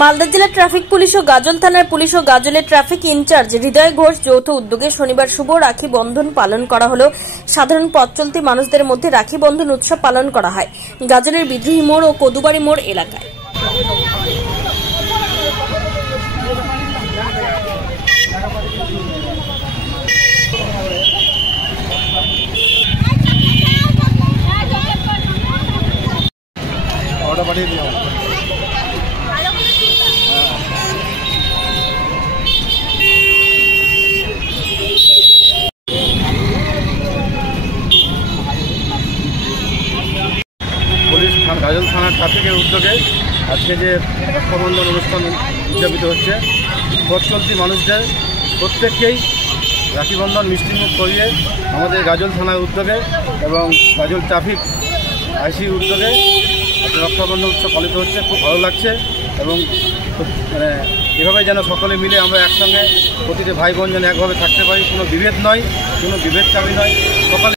মালদা জেলা traffic police ও গাজল থানার police ও গাজলের traffic in charge হৃদয় ঘোষ যৌথ উদ্যোগে শনিবার শুভ রাখি বন্ধন পালন করা হলো। সাধারণ পথ চলতি মানুষদের মধ্যে রাখি বন্ধন উৎসব পালন করা হয় গাজলের বিদ্রোহী মোড় ও কদুবাড়ি মোড় এলাকায়। পুলিশ গাজল থানার ট্রাফিকের উদ্যোগে আজকে যে রক্ষাবন্ধন অনুষ্ঠান উদযাপিত হচ্ছে, পথ চলতি মানুষদের প্রত্যেককেই রাখিবন্ধন মিষ্টিমুখ করিয়ে আমাদের গাজল থানার উদ্যোগে এবং গাজল ট্রাফিক আইসির উদ্যোগে রক্ষাবন্ধন উৎসব পালিত হচ্ছে। খুব ভালো লাগছে এবং এভাবে যেন সকলে মিলে আমরা একসঙ্গে প্রতিটি ভাই বোন যেন একভাবে থাকতে পারি, কোনো বিভেদ নয়, কোনো বিভেদকামী নয়। সকলে